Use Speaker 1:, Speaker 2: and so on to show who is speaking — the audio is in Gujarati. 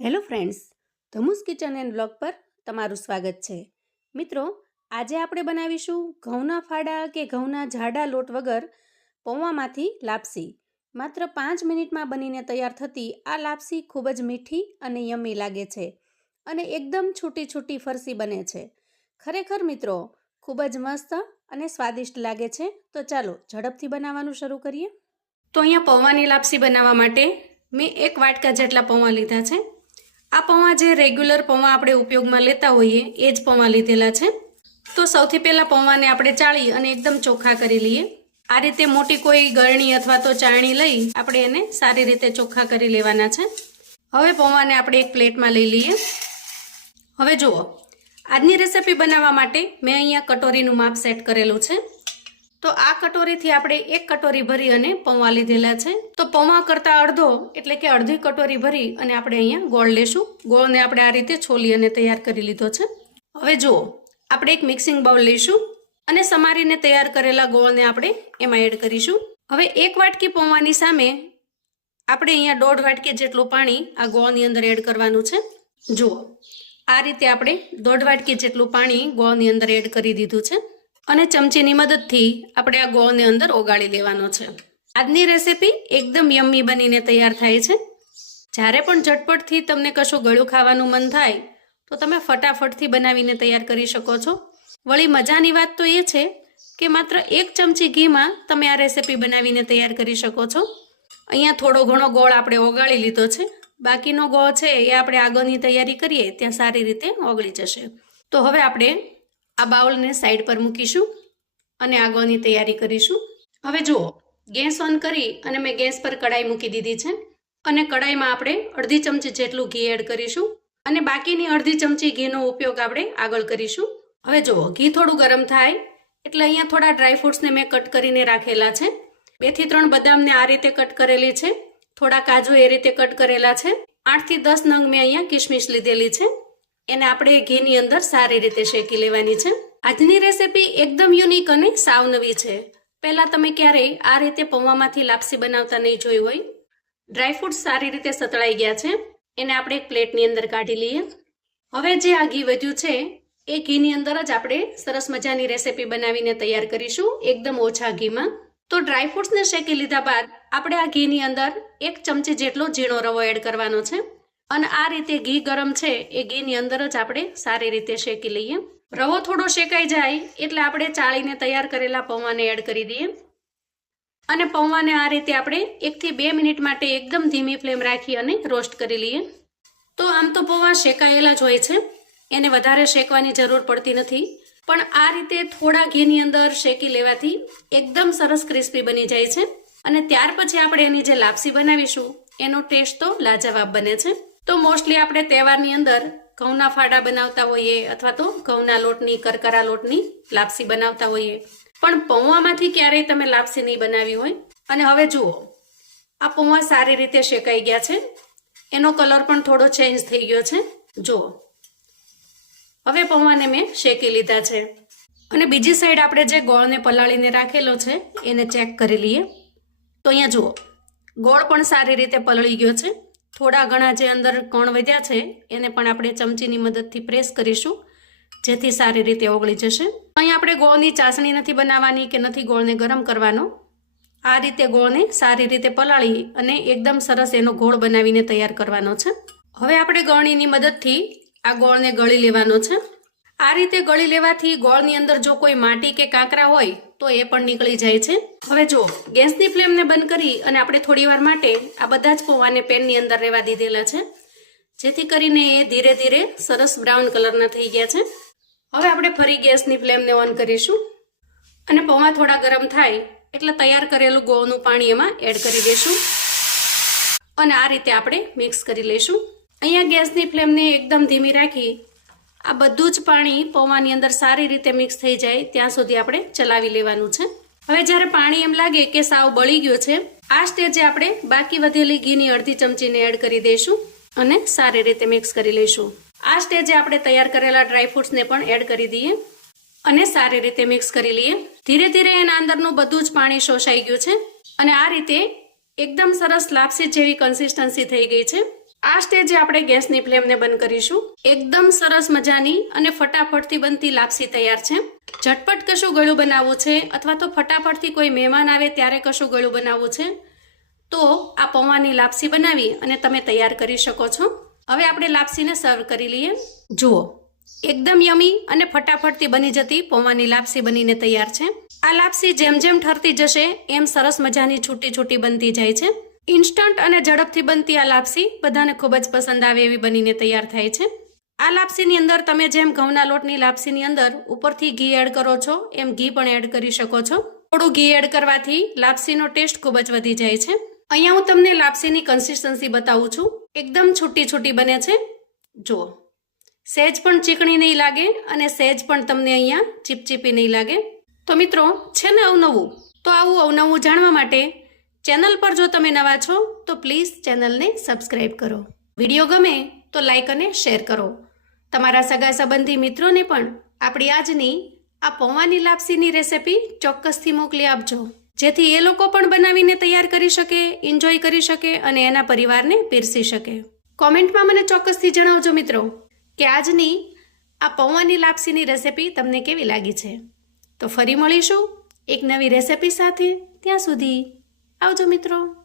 Speaker 1: Hello friends, Dhamus kitchen and blog પર તમારું સ્વાગત છે. મિત્રો, આજે આપણે બનાવીશું ઘઉંના ફાડા કે ઘઉંના જાડા લોટ વગર પૌવામાંથી લાપસી. માત્ર પાંચ મિનિટમાં બનીને તૈયાર થતી આ લાપસી ખૂબ જ મીઠી અને યમ્મી લાગે છે અને એકદમ છૂટી છૂટી ફરસી બને છે. ખરેખર મિત્રો, ખૂબ જ મસ્ત અને સ્વાદિષ્ટ લાગે છે. તો ચાલો ઝડપથી બનાવવાનું શરૂ કરીએ. તો અહીંયા પૌવાની લાપસી બનાવવા માટે મેં એક વાટકા જેટલા પૌવા લીધા છે. આ પૌવા જે રેગ્યુલર પૌવા આપણે ઉપયોગમાં લેતા હોઈએ, એ જ પૌવા લીધેલા છે. તો સૌથી પહેલાં પૌવાને આપણે ચાળી અને એકદમ ચોખ્ખા કરી લઈએ. આ રીતે મોટી કોઈ ગળણી અથવા તો ચાળણી લઈ આપણે એને સારી રીતે ચોખ્ખા કરી લેવાના છે. હવે પૌવાને આપણે એક પ્લેટમાં લઈ લઈએ. હવે જુઓ, આજની રેસિપી બનાવવા માટે મેં અહીંયા કટોરીનું માપ સેટ કરેલું છે. તો આ કટોરીથી આપણે એક કટોરી ભરી અને પૌવા લીધેલા છે. તો પૌવા કરતાં અડધો, એટલે કે અડધી કટોરી ભરી અને આપણે અહીંયા ગોળ લેશું. ગોળને આપણે આ રીતે છોલી અને તૈયાર કરી લીધો છે. હવે જુઓ, આપણે એક મિક્સિંગ બાઉલ લઈશું અને સમારીને તૈયાર કરેલા ગોળને આપણે એમાં એડ કરીશું. હવે એક વાટકી પૌવાની સામે આપણે અહીંયા દોઢ વાટકી જેટલું પાણી આ ગોળની અંદર એડ કરવાનું છે. જુઓ, આ રીતે આપણે દોઢ વાટકી જેટલું પાણી ગોળની અંદર એડ કરી દીધું છે. અને ચમચીની મદદથી આપણે આ ગોળને અંદર ઓગાળી દેવાનો છે. આજની રેસીપી એકદમ યમ્મી બનીને તૈયાર થાય છે. જ્યારે પણ ઝટપટથી તમને કશું ગળું ખાવાનું મન થાય, તો તમે ફટાફટથી બનાવીને તૈયાર કરી શકો છો. વળી મજાની વાત તો એ છે કે માત્ર એક ચમચી ઘીમાં તમે આ રેસીપી બનાવીને તૈયાર કરી શકો છો. અહીંયા થોડો ઘણો ગોળ આપણે ઓગાળી લીધો છે. બાકીનો ગોળ છે એ આપણે આગળની તૈયારી કરીએ, ત્યાં સારી રીતે ઓગળી જશે. તો હવે આપણે આ બાઉલને સાઈડ પર મૂકીશું અને આગળની તૈયારી કરીશું. હવે જુઓ, ગેસ ઓન કરી અને મેં ગેસ પર કડાઈ મૂકી દીધી છે અને કડાઈમાં આપણે અડધી ચમચી જેટલું ઘી એડ કરીશું અને બાકીની અડધી ચમચી ઘીનો ઉપયોગ આપણે આગળ કરીશું. હવે જુઓ, ઘી થોડું ગરમ થાય એટલે અહીંયા થોડા ડ્રાયફ્રૂટ્સને મેં કટ કરીને રાખેલા છે. બેથી ત્રણ બદામને આ રીતે કટ કરેલી છે. થોડા કાજુ એ રીતે કટ કરેલા છે. આઠથી દસ નંગ મેં અહીંયા કિશમિશ લીધેલી છે. એને આપણે ઘીની અંદર સારી રીતે શેકી લેવાની છે. આજની રેસીપી એકદમ યુનિક અને સાવ નવી છે. પહેલાં તમે ક્યારેય આ રીતે પૌવામાંથી લાપસી બનાવતા નહીં જોઈ હોય. ડ્રાયફ્રૂટ સારી રીતે સતળાઈ ગયા છે. એને આપણે એક પ્લેટની અંદર કાઢી લઈએ. હવે જે આ ઘી વધ્યું છે, એ ઘીની અંદર જ આપણે સરસ મજાની રેસીપી બનાવીને તૈયાર કરીશું એકદમ ઓછા ઘીમાં. તો ડ્રાયફ્રૂટ્સને શેકી લીધા બાદ આપણે આ ઘીની અંદર એક ચમચી જેટલો ઝીણો રવો એડ કરવાનો છે. અને આ રીતે ઘી ગરમ છે, એ ઘીની અંદર જ આપણે સારી રીતે શેકી લઈએ. રવો થોડો શેકાઈ જાય, એટલે આપણે ચાળીને તૈયાર કરેલા પૌવાને એડ કરી દઈએ. અને પૌવાને આ રીતે આપણે એકથી બે મિનિટ માટે એકદમ ધીમી ફ્લેમ રાખી અને રોસ્ટ કરી લઈએ. તો આમ તો પૌવા શેકાયેલા જ હોય છે, એને વધારે શેકવાની જરૂર પડતી નથી. પણ આ રીતે થોડા ઘીની અંદર શેકી લેવાથી એકદમ સરસ ક્રિસ્પી બની જાય છે. અને ત્યાર પછી આપણે એની જે લાપસી બનાવીશું, એનો ટેસ્ટ તો લાજવાબ બને છે. તો મોસ્ટલી આપણે તહેવારની અંદર ઘઉંના ફાડા બનાવતા હોઈએ અથવા તો ઘઉંના લોટની, કરકરા લોટની લાપસી બનાવતા હોઈએ. પણ પૌવામાંથી ક્યારેય તમે લાપસી નહીં બનાવી હોય. અને હવે જુઓ, આ પૌવા સારી રીતે શેકાઈ ગયા છે. એનો કલર પણ થોડો ચેન્જ થઈ ગયો છે. જુઓ, હવે પૌવાને મેં શેકી લીધા છે. અને બીજી સાઈડ આપણે જે ગોળને પલાળીને રાખેલો છે, એને ચેક કરી લઈએ. તો અહીંયા જુઓ, ગોળ પણ સારી રીતે પલળી ગયો છે. થોડા ઘણા જે અંદર કણ વધ્યા છે, એને પણ આપણે ચમચીની મદદથી પ્રેસ કરીશું, જેથી સારી રીતે ઓગળી જશે. અહીં આપણે ગોળની ચાસણી નથી બનાવવાની કે નથી ગોળને ગરમ કરવાનો. આ રીતે ગોળને સારી રીતે પલાળી અને એકદમ સરસ એનો ગોળ બનાવીને તૈયાર કરવાનો છે. હવે આપણે ગળણીની મદદથી આ ગોળને ગળી લેવાનો છે. આ રીતે ગળી લેવાથી ગોળની અંદર જો કોઈ માટી કે કાંકરા હોય તો એ પણ નીકળી જાય છે. હવે જો ગેસની ફ્લેમને બંધ કરી અને આપણે થોડીવાર માટે આ બધા જ પૌવાને પેનની અંદર રહેવા દીધેલા છે. જેથી કરીને એ ધીરે ધીરે સરસ બ્રાઉન કલરના થઈ ગયા છે. હવે આપણે ફરી ગેસની ફ્લેમને ઓન કરીશું. અને પૌવા થોડા ગરમ થાય એટલે તૈયાર કરેલું ગોળનું પાણી એમાં એડ કરી દઈશું. અને આ રીતે આપણે મિક્સ કરી લઈશું. અહીંયા ગેસની ફ્લેમને એકદમ ધીમી રાખી આ બધું જ પાણી પૌવાની અંદર સારી રીતે મિક્સ થઈ જાય, ત્યાં સુધી આપણે ચલાવી લેવાનું છે. હવે જ્યારે પાણી એમ લાગે કે સાવ બળી ગયો છે, આ સ્ટેજે આપણે બાકી વધેલી ઘીની અડધી ચમચીને એડ કરી દઈશું અને સારી રીતે મિક્સ કરી લઈશું. આ સ્ટેજે આપણે તૈયાર કરેલા ડ્રાયફ્રૂટ્સને પણ એડ કરી દઈએ અને સારી રીતે મિક્સ કરી લઈએ. ધીરે ધીરે એના અંદરનું બધું જ પાણી શોષાઈ ગયું છે અને આ રીતે એકદમ સરસ લાપસી જેવી કન્સિસ્ટન્સી થઈ ગઈ છે. આ સ્ટેજે આપણે ગેસની ફ્લેમને બંધ કરીશું. એકદમ સરસ મજાની અને ફટાફટથી બનતી લાપસી તૈયાર છે. ઝટપટ કશું ગળું બનાવવું છે અથવા તો ફટાફટથી કોઈ મહેમાન આવે ત્યારે કશું ગળું બનાવવું છે. તો આ પૌવાની લાપસી બનાવી અને તમે તૈયાર કરી શકો છો. હવે આપણે લાપસીને સર્વ કરી લઈએ. જુઓ, એકદમ યમી અને ફટાફટથી બની જતી પૌવાની લાપસી બનીને તૈયાર છે. આ લાપસી જેમ જેમ ઠરતી જશે એમ સરસ મજાની છૂટી છૂટી બનતી જાય છે. ઇન્સ્ટન્ટ અને ઝડપથી બનતી આ લાપસી બધાને ખૂબ જ પસંદ આવે એવી બનીને તૈયાર થાય છે. આ લાપસીની અંદર તમે જેમ ઘઉંના લોટની લાપસીની અંદર ઉપરથી ઘી એડ કરો છો, એમ ઘી પણ એડ કરી શકો છો. થોડું ઘી એડ કરવાથી લાપસીનો ટેસ્ટ ખૂબ જ વધી જાય છે. અહીંયા હું તમને લાપસીની કન્સિસ્ટન્સી બતાવું છું. એકદમ છૂટી છૂટી બને છે. જુઓ. સહેજ પણ ચીકણી નહીં લાગે અને સહેજ પણ તમને અહીંયા ચીપચીપી નહીં લાગે. તો મિત્રો, છે ને અવનવું? તો આવું અવનવું જાણવા માટે ચેનલ પર જો તમે નવા છો, તો પ્લીઝ ચેનલને સબસ્ક્રાઈબ કરો. વીડિયો ગમે તો લાઈક અને શેર કરો. તમારા સગા સંબંધી મિત્રોને પણ આપણી આજની આ પૌવાની લાપસીની રેસિપી ચોક્કસથી મોકલી આપજો. જેથી એ લોકો પણ બનાવીને તૈયાર કરી શકે એન્જોય કરી શકે અને એના પરિવારને પીરસી શકે. કોમેન્ટમાં મને ચોક્કસથી જણાવજો મિત્રો, કે આજની આ પૌવાની લાપસીની રેસિપી તમને કેવી લાગી છે? તો ફરી મળીશું એક નવી રેસિપી સાથે. ત્યાં સુધી આવજો મિત્રો